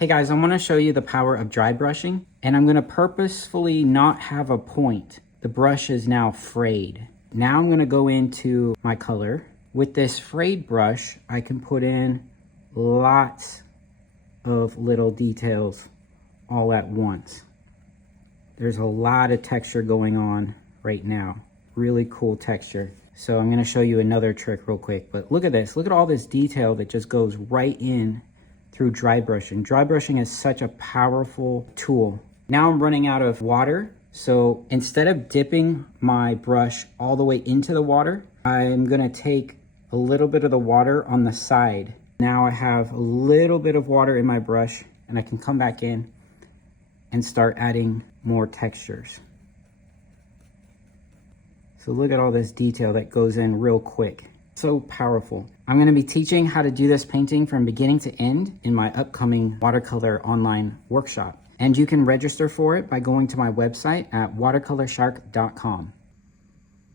Hey guys, I want to show you the power of dry brushing, and I'm going to purposefully not have a point. The brush is now frayed. Now I'm going to go into my color. With this frayed brush, I can put in lots of little details all at once. There's a lot of texture going on right now. Really cool texture. So I'm going to show you another trick real quick, but look at this. Look at all this detail that just goes right in through dry brushing. Dry brushing is such a powerful tool. Now I'm running out of water, so instead of dipping my brush all the way into the water, I'm gonna take a little bit of the water on the side. Now I have a little bit of water in my brush, and I can come back in and start adding more textures. So look at all this detail that goes in real quick. So powerful. I'm going to be teaching how to do this painting from beginning to end in my upcoming watercolor online workshop. And you can register for it by going to my website at watercolorshark.com.